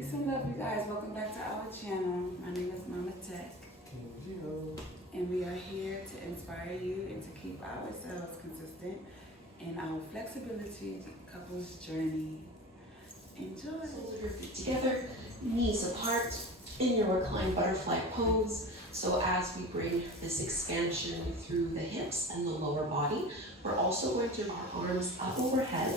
Peace and love, you guys. Welcome back to our channel. My name is Mama TEC. King Gio. And we are here to inspire you and to keep ourselves consistent in our flexibility couples journey. Enjoy. Soles of your feet together, knees apart, in your reclined butterfly pose. So as we bring this expansion through the hips and the lower body, we're also going to our arms up overhead,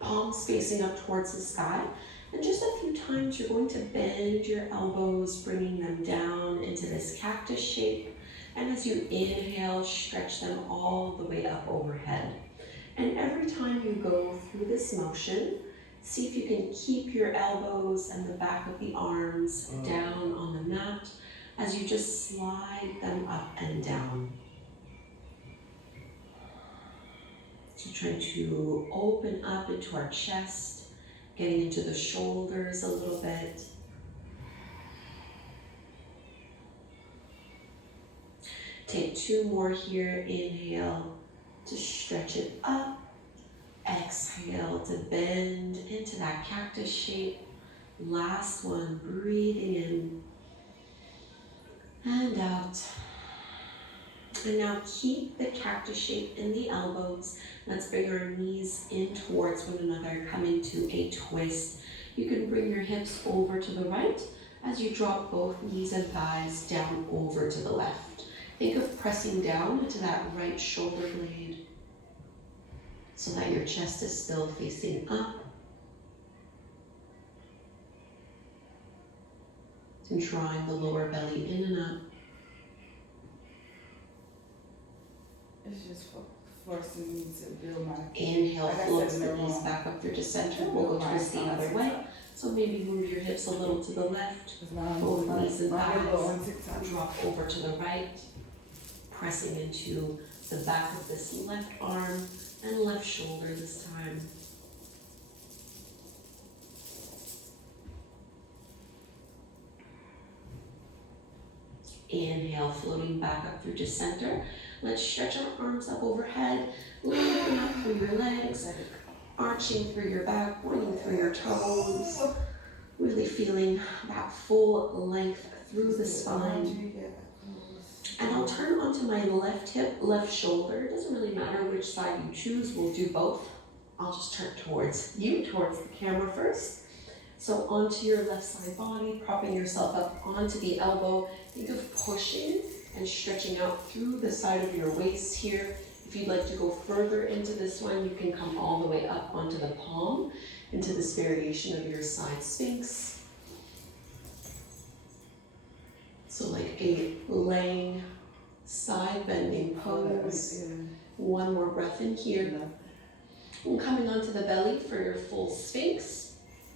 palms facing up towards the sky. And just a few times you're going to bend your elbows, bringing them down into this cactus shape. And as you inhale, stretch them all the way up overhead. And every time you go through this motion, see if you can keep your elbows and the back of the arms down on the mat as you just slide them up and down. So trying to open up into our chest, getting into the shoulders a little bit. Take two more here. Inhale to stretch it up. Exhale to bend into that cactus shape. Last one, breathing in and out. And now keep the cactus shape in the elbows. Let's bring our knees in towards one another, come into a twist. You can bring your hips over to the right as you drop both knees and thighs down over to the left. Think of pressing down into that right shoulder blade so that your chest is still facing up. And drawing the lower belly in and up. It's just forcing me to build my... Inhale, Like I float said, the they're knees wrong. back up through to center. We'll go twist the other way. So maybe move your hips a little to the left. Both knees and thighs. Drop over to the right. Pressing into the back of this left arm and left shoulder this time. Inhale, floating back up through to center. Let's stretch our arms up overhead, lifting up through your legs, arching through your back, pointing through your toes. Really feeling that full length through the spine. And I'll turn onto my left hip, left shoulder. It doesn't really matter which side you choose, we'll do both. I'll just turn towards you, towards the camera first. So onto your left side body, propping yourself up onto the elbow. Think of pushing and stretching out through the side of your waist here. If you'd like to go further into this one, you can come all the way up onto the palm, into this variation of your side sphinx. So like a laying, side bending pose. One more breath in here. And coming onto the belly for your full sphinx.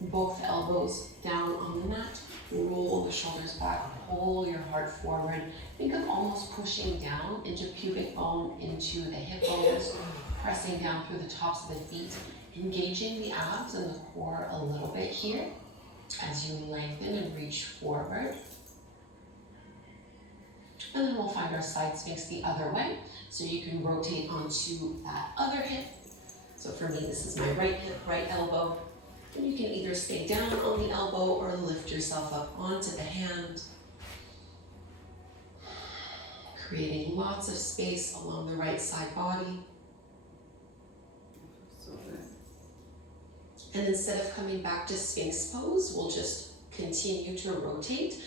Both elbows down on the mat. Roll the shoulders back, pull your heart forward. Think of almost pushing down into pubic bone, into the hip bones, pressing down through the tops of the feet, engaging the abs and the core a little bit here as you lengthen and reach forward. And then we'll find our side sphinx the other way. So you can rotate onto that other hip. So for me, this is my right hip, right elbow. And you can either stay down on the elbow or lift yourself up onto the hand. Creating lots of space along the right side body. And instead of coming back to Sphinx pose, we'll just continue to rotate.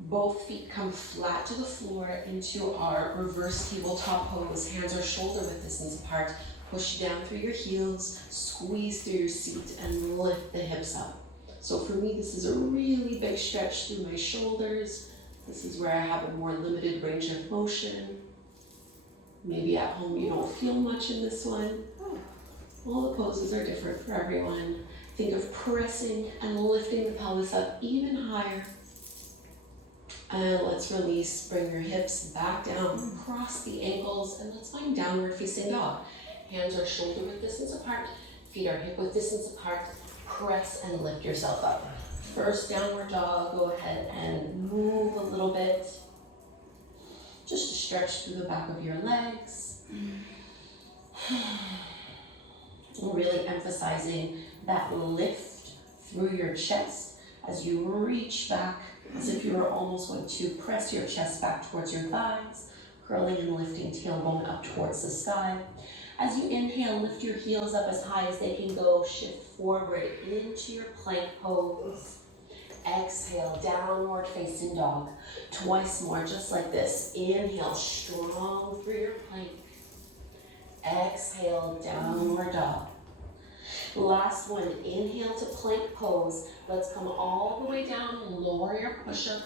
Both feet come flat to the floor into our reverse tabletop pose. Hands are shoulder width distance apart. Push down through your heels, squeeze through your seat, and lift the hips up. So for me, this is a really big stretch through my shoulders. This is where I have a more limited range of motion. Maybe at home you don't feel much in this one. All the poses are different for everyone. Think of pressing and lifting the pelvis up even higher. And let's release, bring your hips back down, cross the ankles, and let's find downward facing dog. Hands are shoulder width distance apart, feet are hip width distance apart. Press and lift yourself up. First downward dog, go ahead and move a little bit. Just to stretch through the back of your legs. Really emphasizing that lift through your chest as you reach back, as if you were almost going to press your chest back towards your thighs, curling and lifting tailbone up towards the sky. As you inhale, lift your heels up as high as they can go, shift forward into your plank pose. Exhale, downward facing dog. Twice more, just like this. Inhale, strong through your plank. Exhale, downward dog. Last one, inhale to plank pose. Let's come all the way down, lower your push-up.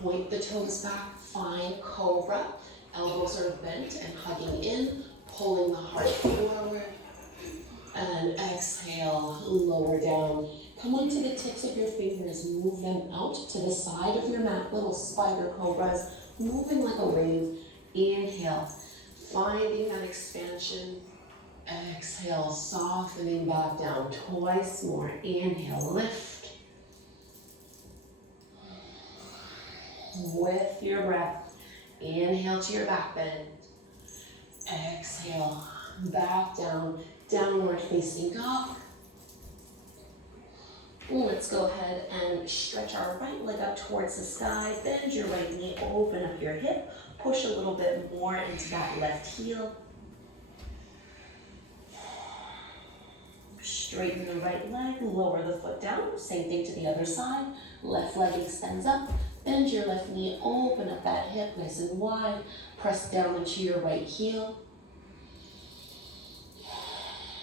Point the toes back, find cobra. Elbows are bent and hugging in, pulling the heart forward. And exhale, lower down. Come onto the tips of your fingers, move them out to the side of your mat, little spider cobras, moving like a wave. Inhale, finding that expansion. Exhale, softening back down. Twice more. Inhale, lift. With your breath, inhale to your back bend. Exhale, back down, downward facing dog. Let's go ahead and stretch our right leg up towards the sky. Bend your right knee, open up your hip. Push a little bit more into that left heel. Straighten the right leg, lower the foot down. Same thing to the other side. Left leg extends up. Bend your left knee, open up that hip nice and wide. Press down into your right heel.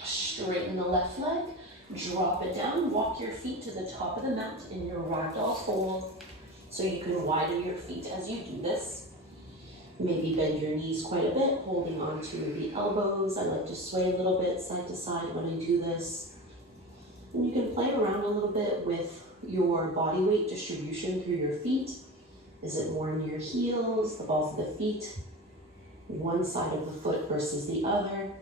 Straighten the left leg. Drop it down, walk your feet to the top of the mat in your ragdoll fold. So you can widen your feet as you do this. Maybe bend your knees quite a bit, holding on to the elbows. I like to sway a little bit side to side when I do this. And you can play around a little bit with your body weight distribution through your feet. Is it more in your heels, the balls of the feet, one side of the foot versus the other?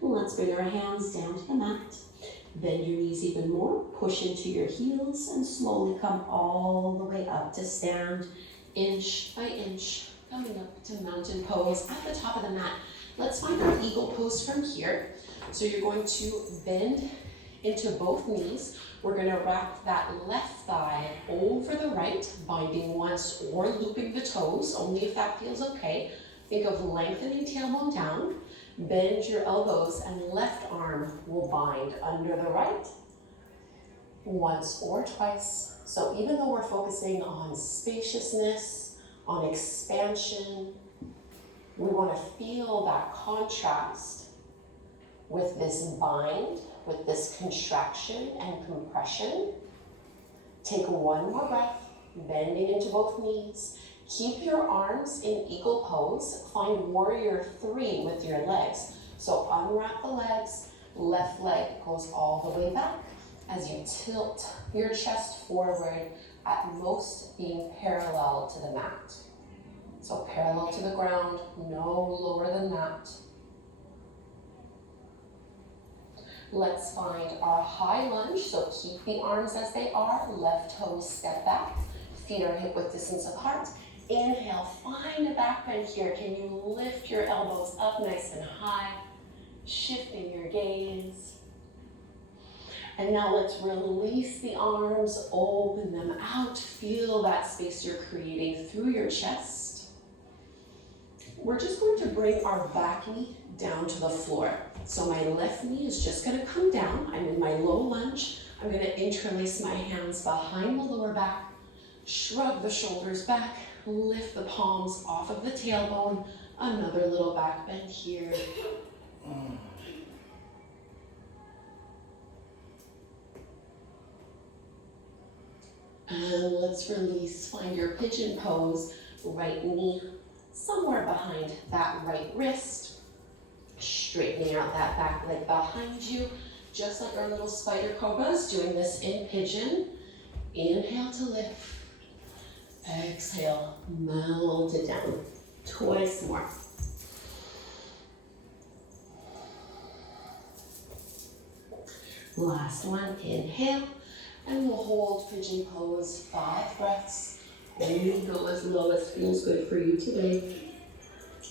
Let's bring our hands down to the mat. Bend your knees even more, push into your heels, and slowly come all the way up to stand, inch by inch, coming up to mountain pose at the top of the mat. Let's find our eagle pose from here. So you're going to bend into both knees. We're going to wrap that left thigh over the right, binding once or looping the toes, only if that feels okay. Think of lengthening tailbone down. Bend your elbows and left arm will bind under the right once or twice. So even though we're focusing on spaciousness, on expansion, we want to feel that contrast with this bind, with this contraction and compression. Take one more breath, bending into both knees. Keep your arms in eagle pose. Find warrior 3 with your legs. So unwrap the legs. Left leg goes all the way back as you tilt your chest forward, at most being parallel to the mat. So parallel to the ground, no lower than that. Let's find our high lunge. So keep the arms as they are. Left toes step back. Feet are hip width distance apart. Inhale, find a back bend here. Can you lift your elbows up nice and high, shifting your gaze. And now let's release the arms, open them out. Feel that space you're creating through your chest. We're just going to bring our back knee down to the floor. So my left knee is just going to come down. I'm in my low lunge. I'm going to interlace my hands behind the lower back, shrug the shoulders back, lift the palms off of the tailbone. Another little back bend here. And let's release. Find your pigeon pose. Right knee somewhere behind that right wrist. Straightening out that back leg behind you. Just like our little spider cobras, doing this in pigeon. Inhale to lift. Exhale, melt it down. Twice more. Last one, inhale, and we'll hold pigeon pose 5 breaths. And you go as low as feels good for you today.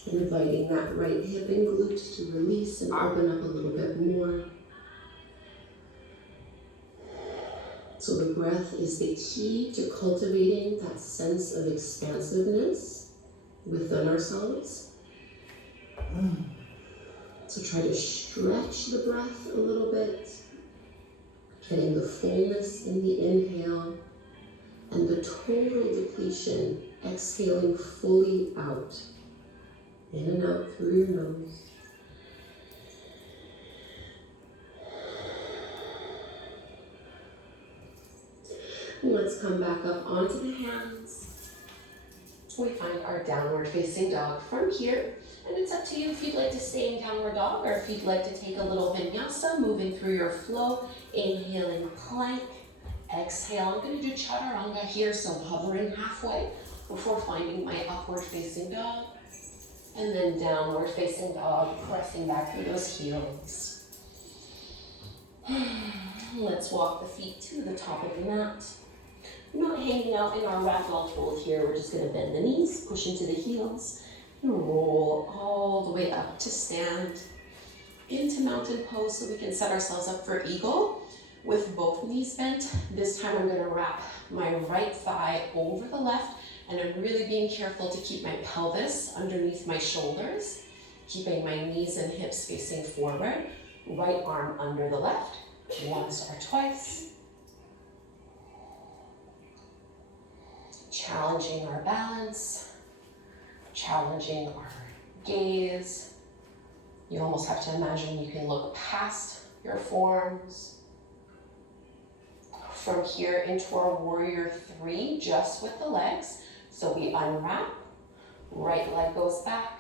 Inviting that right hip and glute to release and open up a little bit more. So the breath is the key to cultivating that sense of expansiveness within ourselves. So try to stretch the breath a little bit, getting the fullness in the inhale and the total depletion, exhaling fully out. In and out through your nose. And let's come back up onto the hands. We find our downward facing dog from here. And it's up to you if you'd like to stay in downward dog or if you'd like to take a little vinyasa, moving through your flow. Inhaling plank. Exhale. I'm going to do chaturanga here, so hovering halfway before finding my upward facing dog. And then downward facing dog, pressing back through those heels. Let's walk the feet to the top of the mat. We're not hanging out in our ragdoll fold here. We're just going to bend the knees, push into the heels, and roll all the way up to stand into mountain pose so we can set ourselves up for eagle with both knees bent. This time I'm going to wrap my right thigh over the left. And I'm really being careful to keep my pelvis underneath my shoulders, keeping my knees and hips facing forward. Right arm under the left, once or twice. Challenging our balance, challenging our gaze. You almost have to imagine you can look past your forms. From here into our warrior 3, just with the legs. So we unwrap, right leg goes back,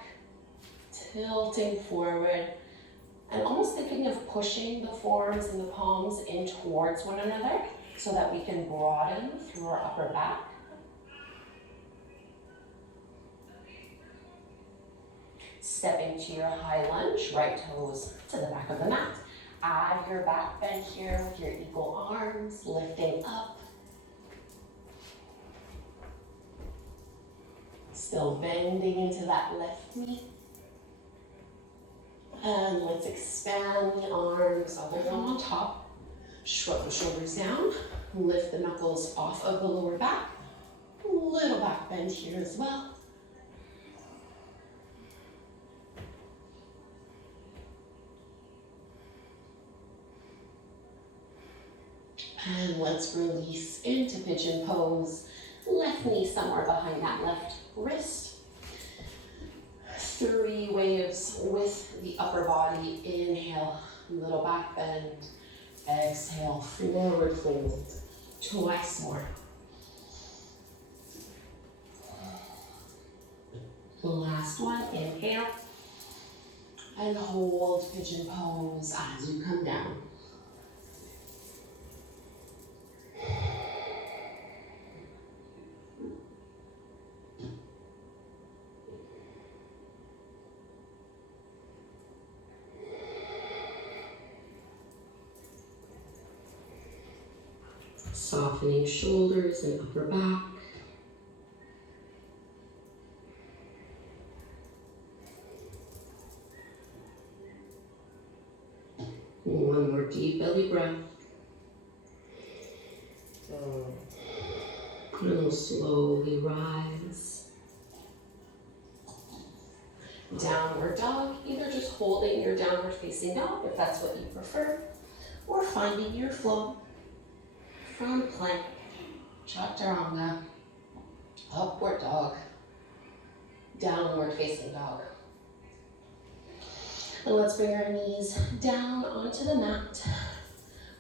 tilting forward, and almost thinking of pushing the forearms and the palms in towards one another so that we can broaden through our upper back. Stepping to your high lunge, right toes to the back of the mat. Add your back bend here with your equal arms, lifting up. Still bending into that left knee. And let's expand the arms, other one on top. Shrug the shoulders down. Lift the knuckles off of the lower back. Little back bend here as well. And let's release into pigeon pose. Left knee somewhere behind that left wrist. 3 waves with the upper body. Inhale, little back bend. Exhale, forward fold. Twice more. Last one, inhale. And hold pigeon pose as you come down. Softening shoulders and upper back. One more deep belly breath. And we'll slowly rise. Downward dog, either just holding your downward facing dog if that's what you prefer, or finding your flow. From plank, chaturanga, upward dog, downward facing dog. And let's bring our knees down onto the mat.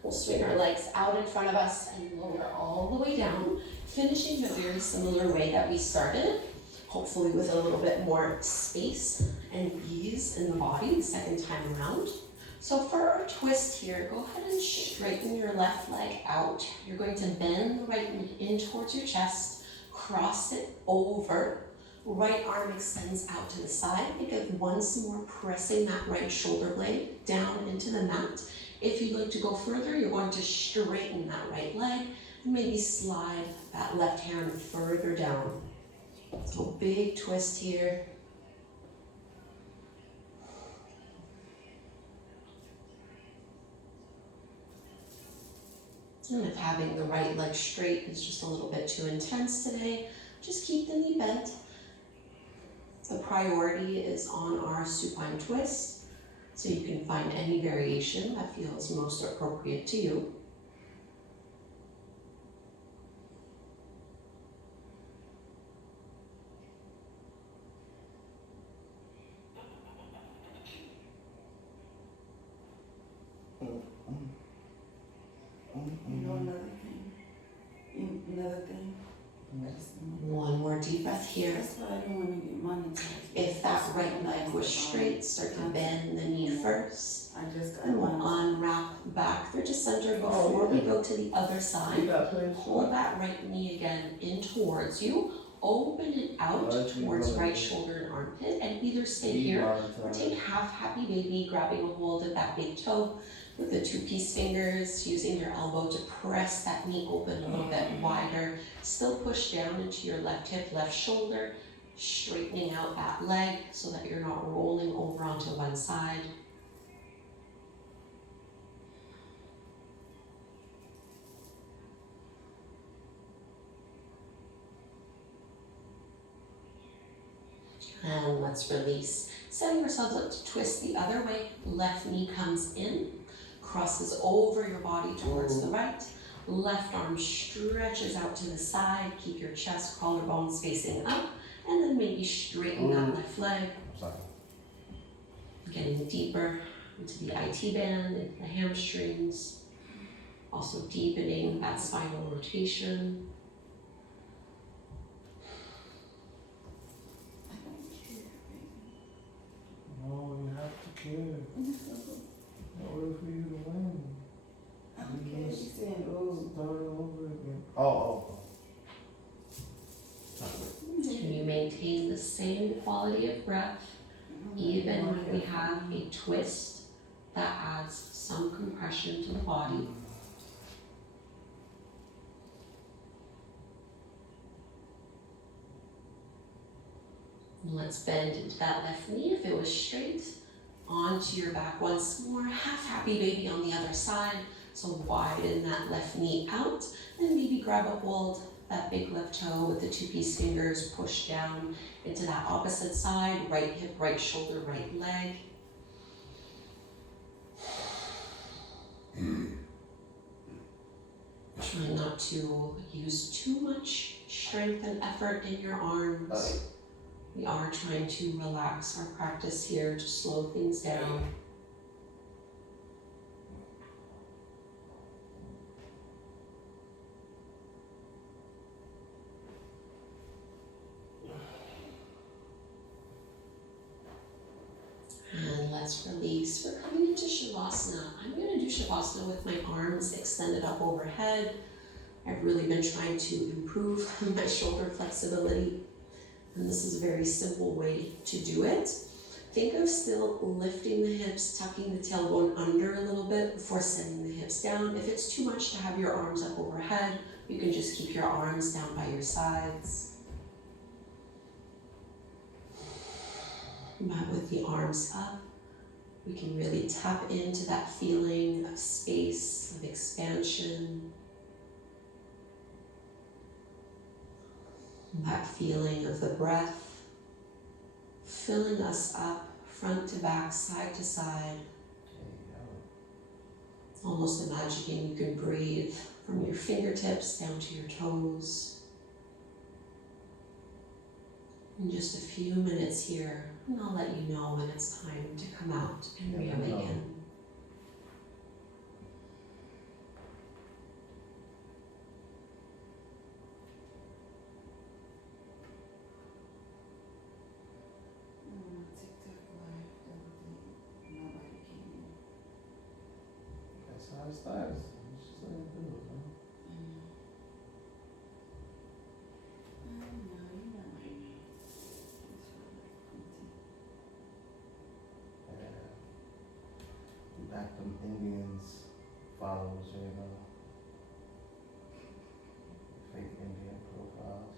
We'll swing our legs out in front of us and lower all the way down, finishing in a very similar way that we started, hopefully with a little bit more space and ease in the body the second time around. So for our twist here, go ahead and straighten your left leg out. You're going to bend the right knee in towards your chest, cross it over. Right arm extends out to the side. Think of once more pressing that right shoulder blade down into the mat. If you'd like to go further, you're going to straighten that right leg and maybe slide that left hand further down. So big twist here. And if having the right leg straight is just a little bit too intense today, just keep the knee bent. The priority is on our supine twist, so you can find any variation that feels most appropriate to you. You know another thing. One more deep breath here. That's why I don't want to get monetized. If that right leg was straight, start to bend the knee first. I just got And we'll unwrap back through to center before we go to the other side. Hold that right knee again in towards you. Open it out towards right shoulder and armpit, and either stay here or take half happy baby, grabbing a hold of that big toe with the two-piece fingers, using your elbow to press that knee open a little bit wider. Still push down into your left hip, left shoulder, straightening out that leg so that you're not rolling over onto one side. And let's release. Setting yourselves up to twist the other way. Left knee comes in, crosses over your body towards the right. Left arm stretches out to the side. Keep your chest, collarbones facing up. And then maybe straighten that left leg. Getting deeper into the IT band, into the hamstrings. Also deepening that spinal rotation. No, you have to care. In order for you to win. Okay, you saying, oh. Start over again. Oh. Can you maintain the same quality of breath even when we have a twist that adds some compression to the body? Let's bend into that left knee if it was straight. Onto your back once more. Half happy baby on the other side. So widen that left knee out and maybe grab a hold that big left toe with the two-piece fingers. Push down into that opposite side. Right hip, right shoulder, right leg. Try not to use too much strength and effort in your arms. We are trying to relax our practice here to slow things down. And let's release. We're coming into Shavasana. I'm going to do Shavasana with my arms extended up overhead. I've really been trying to improve my shoulder flexibility. And this is a very simple way to do it. Think of still lifting the hips, tucking the tailbone under a little bit before sending the hips down. If it's too much to have your arms up overhead, you can just keep your arms down by your sides. But with the arms up, we can really tap into that feeling of space, of expansion. That feeling of the breath filling us up front to back, side to side. Almost imagining you can breathe from your fingertips down to your toes. In just a few minutes here, and I'll let you know when it's time to come out and re-awaken. That's how it starts. It's just like it goes, man. You back them Indians followers, you know. Fake Indian profiles.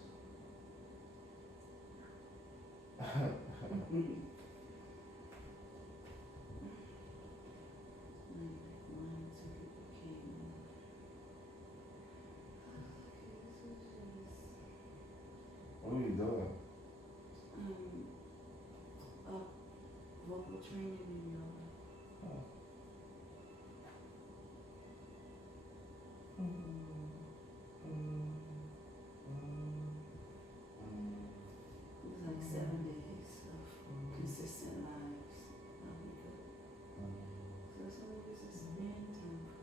training in yoga. It's like 7 days of consistent lives. That'll be good. So that's all it is. It's spend time for.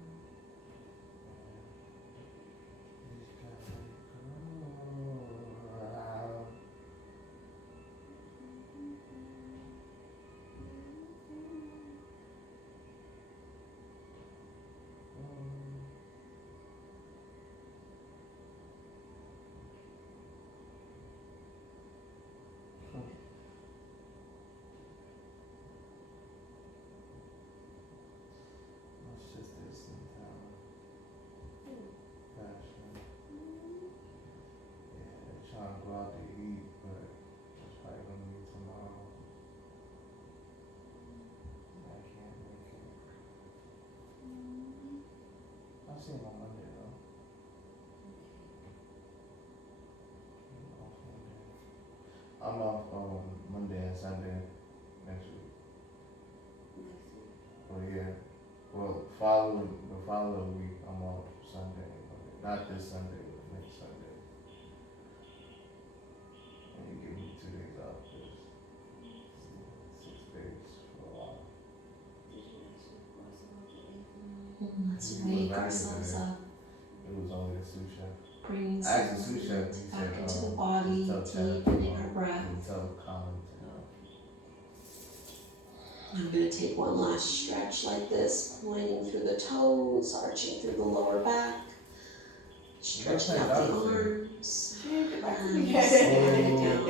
My sister's in town. Fashion. Yeah, they're trying to go out to eat, but it's probably gonna be tomorrow. I can't make it. I'll see him on Monday though. I'm off on Monday and Sunday next week. Next week. Oh yeah. Well, the following week I'm off Sunday, Monday. Not this Sunday, but next Sunday. And you give me 2 days off, just 6 days for a while. Did you ask your boss about the income? Let's He wake was ourselves very up, It was only the sous chef. bringing I asked the some sous chef, he back said, into the you body, tell Chad, deepening our breath. you tell Colin to, I'm going to take one last stretch like this, pointing through the toes, arching through the lower back, stretching out the arms, and sliding down.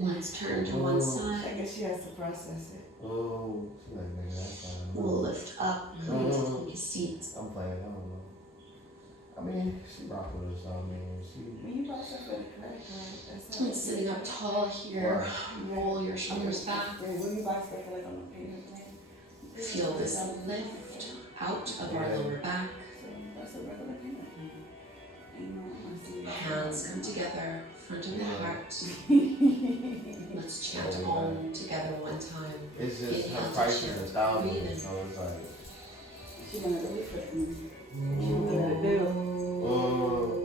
Let's turn to one I side. guess she has to process it. oh, she like, nigga, that's fine. We'll lift up, come to take a seat. I'm playing, I don't know. I mean, she rock with us, I mean, she. When you buy stuff with a credit card, that's And sitting up tall here, roll your shoulders back. When you buy stuff like on a payment plan. Feel this lift out of our lower back. So that's a regular payment plan. Ain't no, I see. Hands come together, front of the heart. Let's chant Om together one time. It's just, Inhale her to price is chant. 1,000, Breathe in. so it's like. She gonna do it for me. She gonna do it. Oh.